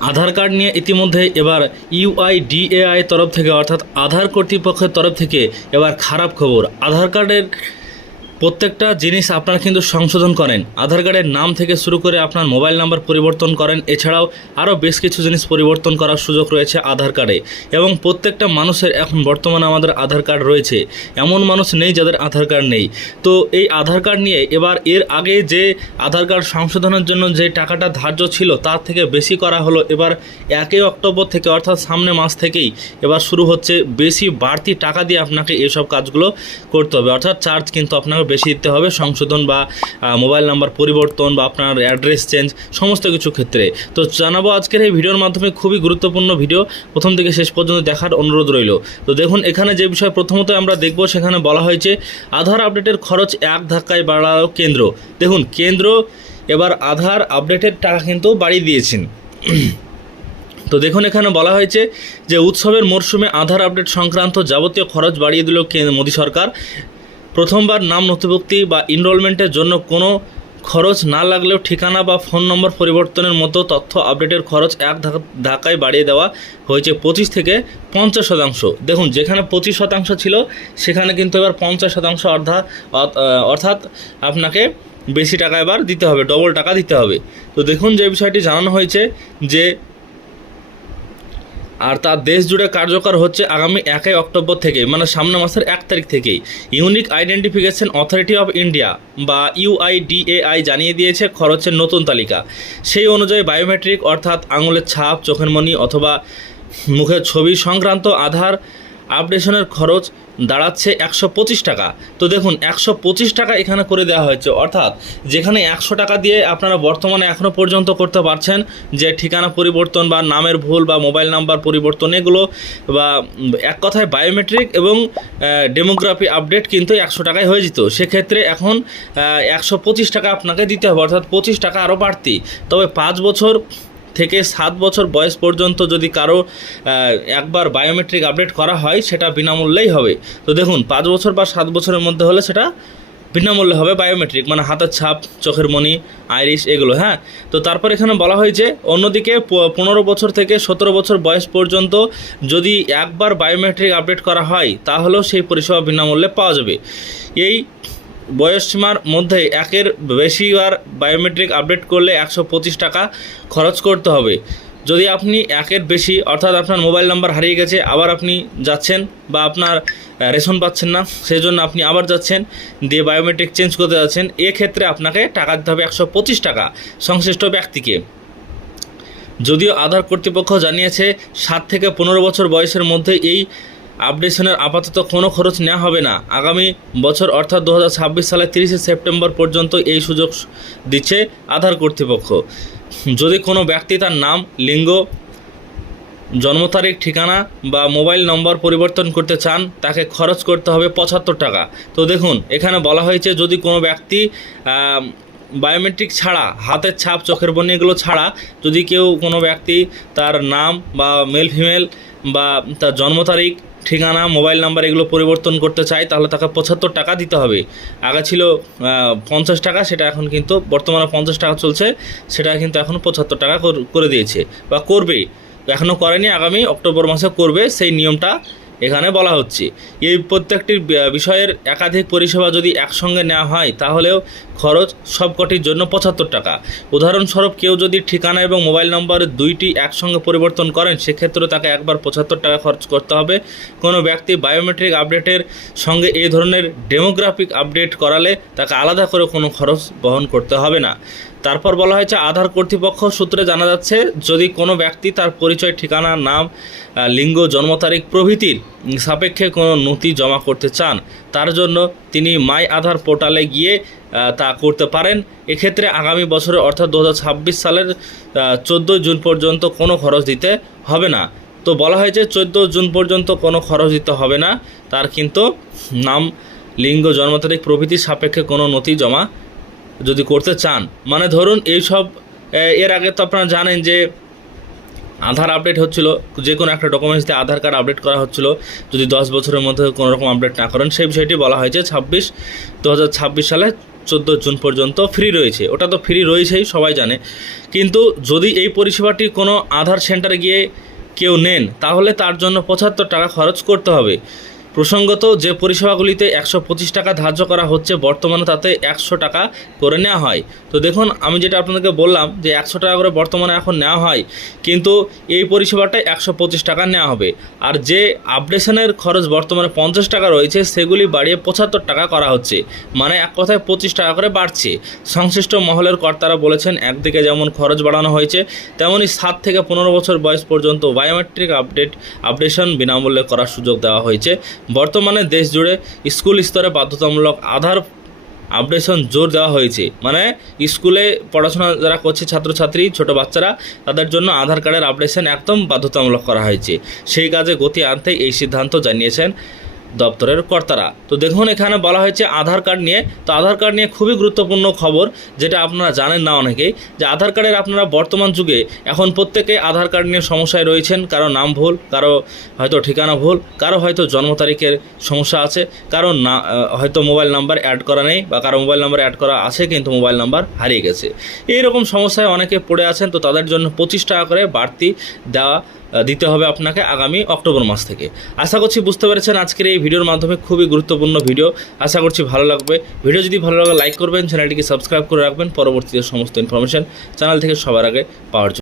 আধার card নিয়ে ইতিমধ্যে এবার ইউআইডিএআই তরফ থেকে, অর্থাৎ আধার কর্তৃপক্ষের তরফ থেকে এবার খারাপ খবর। আধার কার্ডের প্রত্যেকটা জিনিস আপনারা কিন্তু সংশোধন করেন। আধার কার্ডের নাম থেকে শুরু করে আপনার মোবাইল নাম্বার পরিবর্তন করেন। এছাড়াও আরও বেশ কিছু জিনিস পরিবর্তন করার সুযোগ রয়েছে আধার কার্ডে। এবং প্রত্যেকটা মানুষের এখন বর্তমানে আমাদের আধার কার্ড রয়েছে। এমন মানুষ নেই যাদের আধার কার্ড নেই। তো এই আধার কার্ড নিয়ে এবার এর আগে যে আধার কার্ড সংশোধনের জন্য যে টাকাটা ধার্য ছিল, তার থেকে বেশি করা হলো। এবার একই অক্টোবর থেকে অর্থাৎ সামনে মাস থেকেই এবার শুরু হচ্ছে। বেশি বাড়তি টাকা দিয়ে আপনাকে এসব কাজগুলো করতে হবে। অর্থাৎ চার্জ কিন্তু আপনাকে বেশি দিতে হবে, সংশোধন বা মোবাইল নাম্বার পরিবর্তন বা আপনার অ্যাড্রেস চেঞ্জ, সমস্ত কিছু ক্ষেত্রে। তো জানাব আজকের এই ভিডিওর মাধ্যমে খুবই গুরুত্বপূর্ণ ভিডিও। প্রথম থেকে শেষ পর্যন্ত দেখার অনুরোধ রইল। তো দেখুন, এখানে যে বিষয় প্রথমত আমরা দেখব, সেখানে বলা হয়েছে, আধার আপডেটের খরচ এক ধাক্কায় বাড়ালো কেন্দ্র। দেখুন, কেন্দ্র এবার আধার আপডেটের টাকা কিন্তু বাড়িয়ে দিয়েছেন। তো দেখুন, এখানে বলা হয়েছে যে, উৎসবের মরশুমে আধার আপডেট সংক্রান্ত যাবতীয় খরচ বাড়িয়ে দিল মোদী সরকার। প্রথমবার নাম নথিভুক্তি বা এনরোলমেন্টের জন্য কোনো খরচ না লাগলেও ঠিকানা বা ফোন নম্বর পরিবর্তনের মতো তথ্য আপডেটের খরচ এক ধাক- ধাক্কায় বাড়িয়ে দেওয়া হয়েছে পঁচিশ থেকে পঞ্চাশ শতাংশ। দেখুন, যেখানে পঁচিশ শতাংশ ছিল, সেখানে কিন্তু এবার পঞ্চাশ শতাংশ অর্ধা অর্থাৎ আপনাকে বেশি টাকা এবার দিতে হবে ডবল টাকা দিতে হবে। তো দেখুন যে বিষয়টি জানানো হয়েছে যে আর তার দেশ জুড়ে কার্যকর হচ্ছে আগামী একই অক্টোবর থেকে মানে সামনে মাসের এক তারিখ থেকেই। Unique identification authority of India বা ইউআইডিএআই জানিয়ে দিয়েছে খরচের নতুন তালিকা। সেই অনুযায়ী বায়োমেট্রিক অর্থাৎ আঙুলের ছাপ, চোখের মনি অথবা মুখের ছবি সংক্রান্ত আধার আপডেশনের খরচ দাঁড়াচ্ছে একশো পঁচিশ টাকা। তো দেখুন, একশো পঁচিশ টাকা এখানে করে দেওয়া হয়েছে। অর্থাৎ যেখানে একশো টাকা দিয়ে আপনারা বর্তমানে এখনও পর্যন্ত করতে পারছেন, যে ঠিকানা পরিবর্তন বা নামের ভুল বা মোবাইল নাম্বার পরিবর্তন, এগুলো বা এক কথায় বায়োমেট্রিক এবং ডেমোগ্রাফি আপডেট কিন্তু একশো টাকায় হয়ে যেত। সেক্ষেত্রে এখন একশো পঁচিশ টাকা আপনাকে দিতে হবে। অর্থাৎ পঁচিশ টাকা আরও বাড়তি। তবে পাঁচ বছর থেকে সাত বছর বয়স পর্যন্ত যদি কারও একবার বায়োমেট্রিক আপডেট করা হয়, সেটা বিনামূল্যেই হবে। তো দেখুন, পাঁচ বছর বা সাত বছরের মধ্যে হলে সেটা বিনামূল্যে হবে বায়োমেট্রিক মানে হাতের ছাপ, চোখের মনি আইরিশ এগুলো হ্যাঁ? তো তারপর এখানে বলা হয়েছে অন্যদিকে পনেরো বছর থেকে সতেরো বছর বয়স পর্যন্ত যদি একবার বায়োমেট্রিক আপডেট করা হয়, তাহলেও সেই পরিষেবা বিনামূল্যে পাওয়া যাবে। এই বয়সসীমার মধ্যে একের বেশিবার বায়োমেট্রিক আপডেট করলে একশো পঁচিশ টাকা খরচ করতে হবে। যদি আপনি একের বেশি, অর্থাৎ আপনার মোবাইল নাম্বার হারিয়ে গেছে, আবার আপনি যাচ্ছেন বা আপনার রেশন পাচ্ছেন না সেই জন্য আপনি আবার যাচ্ছেন, দিয়ে বায়োমেট্রিক চেঞ্জ করতে যাচ্ছেন, এক্ষেত্রে আপনাকে টাকা দিতে হবে একশো পঁচিশ টাকা সংশ্লিষ্ট ব্যক্তিকে। যদিও আধার কর্তৃপক্ষ জানিয়েছে, সাত থেকে পনেরো বছর বয়সের মধ্যে এই আপডেশনের আপাতত কোনো খরচ নেওয়া হবে না। আগামী বছর অর্থাৎ দু সালের তিরিশে সেপ্টেম্বর পর্যন্ত এই সুযোগ দিচ্ছে আধার কর্তৃপক্ষ। যদি কোনো ব্যক্তি তার নাম, লিঙ্গ, জন্ম তারিখ, ঠিকানা বা মোবাইল নম্বর পরিবর্তন করতে চান, তাকে খরচ করতে হবে পঁচাত্তর টাকা। তো দেখুন, এখানে বলা হয়েছে যদি কোনো ব্যক্তি বায়োমেট্রিক ছাড়া, হাতের ছাপ, চোখের বনি এগুলো ছাড়া যদি কেউ কোনো ব্যক্তি তার নাম বা মেল ফিমেল বা তার জন্ম তারিখ ঠিকানা, মোবাইল নাম্বার এগুলো পরিবর্তন করতে চাই তাহলে তাকে পঁচাত্তর টাকা দিতে হবে। আগে ছিল পঞ্চাশ টাকা, সেটা এখন কিন্তু বর্তমানে পঞ্চাশ টাকা চলছে, সেটা কিন্তু এখন পঁচাত্তর টাকা করে দিয়েছে। বা করবে এখনও করেনি, আগামী অক্টোবর মাসে করবে সেই নিয়মটা। এখানে বলা হচ্ছে, এই প্রত্যেকটি বিষয়ের একাধিক পরিষেবা যদি একসঙ্গে নেওয়া হয়, তাহলেও খরচ সবকটির জন্য পঁচাত্তর টাকা। উদাহরণস্বরূপ, কেউ যদি ঠিকানা এবং মোবাইল নম্বর দুইটি একসঙ্গে পরিবর্তন করেন সেক্ষেত্রে তাকে একবার পঁচাত্তর টাকা খরচ করতে হবে। কোনো ব্যক্তি বায়োমেট্রিক আপডেটের সঙ্গে এই ধরনের ডেমোগ্রাফিক আপডেট করালে তাকে আলাদা করে কোনো খরচ বহন করতে হবে না। তারপর বলা হয়েছে আধার কর্তৃপক্ষ সূত্রে জানা যাচ্ছে, যদি কোনো ব্যক্তি তার পরিচয়, ঠিকানা, নাম লিঙ্গ, জন্ম তারিখ প্রভৃতির সাপেক্ষে কোনো নথি জমা করতে চান, তার জন্য তিনি মাই আধার পোর্টালে গিয়ে তা করতে পারেন। এক্ষেত্রে আগামী বছরে অর্থাৎ দু হাজার ছাব্বিশ সালের চোদ্দোই জুন পর্যন্ত কোনো খরচ দিতে হবে না। তো বলা হয়েছে চোদ্দ জুন পর্যন্ত কোনো খরচ দিতে হবে না। তার কিন্তু নাম, লিঙ্গ, জন্ম তারিখ প্রভৃতির সাপেক্ষে কোনো নথি জমা যদি করতে চান। মানে ধরুন এইসব এর আগে তো আপনারা জানেন যে আধার আপডেট হচ্ছিল, যে কোনো একটা ডকুমেন্টস দিয়ে আধার কার্ড আপডেট করা হচ্ছিল, যদি দশ বছরের মধ্যে কোনো রকম আপডেট না করেন, সেই বিষয়টি বলা হয়েছে ছাব্বিশ, দু ছাব্বিশ সালে চোদ্দ জুন পর্যন্ত ফ্রি রয়েছে। ওটা তো ফ্রি রয়েছেই, সবাই জানে। কিন্তু যদি এই পরিষেবাটি কোনো আধার সেন্টারে গিয়ে কেউ নেন, তাহলে তার জন্য পঁচাত্তর টাকা খরচ করতে হবে। প্রসঙ্গত, যে পরিষেবাগুলিতে একশো পঁচিশ টাকা ধার্য করা হচ্ছে বর্তমানে তাতে একশো টাকা করে নেওয়া হয়। তো দেখুন, আমি যেটা আপনাদেরকে বললাম যে একশো টাকা করে বর্তমানে এখন নেওয়া হয়, কিন্তু এই পরিষেবাটা একশো পঁচিশ টাকা নেওয়া হবে। আর যে আপডেশনের খরচ বর্তমানে পঞ্চাশ টাকা রয়েছে, সেগুলি বাড়িয়ে পঁচাত্তর টাকা করা হচ্ছে। মানে এক কথায় পঁচিশ টাকা করে বাড়ছে। সংশ্লিষ্ট মহলের কর্তারা বলেছেন, একদিকে যেমন খরচ বাড়ানো হয়েছে তেমনই সাত থেকে পনেরো বছর বয়স পর্যন্ত বায়োমেট্রিক আপডেট আপডেশন বিনামূল্যে করার সুযোগ দেওয়া হয়েছে। বর্তমানে দেশ জুড়ে স্কুল স্তরে বাধ্যতামূলক আধার আপডেশন জোর দেওয়া হয়েছে। মানে স্কুলে পড়াশোনা যারা করছে ছাত্রছাত্রী, ছোট বাচ্চারা, তাদের জন্য আধার কার্ডের আপডেশন একদম বাধ্যতামূলক করা হয়েছে। সেই কাজে গতি আনতে এই সিদ্ধান্ত জানিয়েছেন দপ্তরের কর্তারা। তো দেখুন, এখানে বলা হয়েছে আধার কার্ড নিয়ে। তো আধার কার্ড নিয়ে খুবই গুরুত্বপূর্ণ খবর, যেটা আপনারা জানেন না অনেকেই, যে আধার কার্ডের আপনারা বর্তমান যুগে এখন প্রত্যেকে আধার কার্ড নিয়ে সমস্যায় রয়েছেন। কারও নাম ভুল, কারও হয়তো ঠিকানা ভুল, কারও হয়তো জন্ম তারিখের সমস্যা আছে, কারও না হয়তো মোবাইল নাম্বার অ্যাড করা নেই, বা কারও মোবাইল নাম্বার অ্যাড করা আছে, কিন্তু মোবাইল নাম্বার হারিয়ে গেছে। এইরকম সমস্যায় অনেকে পড়ে আছেন, তো তাদের জন্য পঁচিশ টাকা করে বাড়তি দেওয়া দিতে হবে আপনাকে আগামী অক্টোবর মাস থেকে। আশা করছি বুঝতে পেরেছেন আজকের এই ভিডিওর মাধ্যমে খুবই গুরুত্বপূর্ণ ভিডিও। আশা করছি ভালো লাগবে। ভিডিও যদি ভালো লাগে, লাইক করবেন, চ্যানেলটিকে সাবস্ক্রাইব করে রাখবেন। পরবর্তীতে সমস্ত ইনফরমেশান চ্যানেল থেকে সবার আগে পাওয়ার জন্য।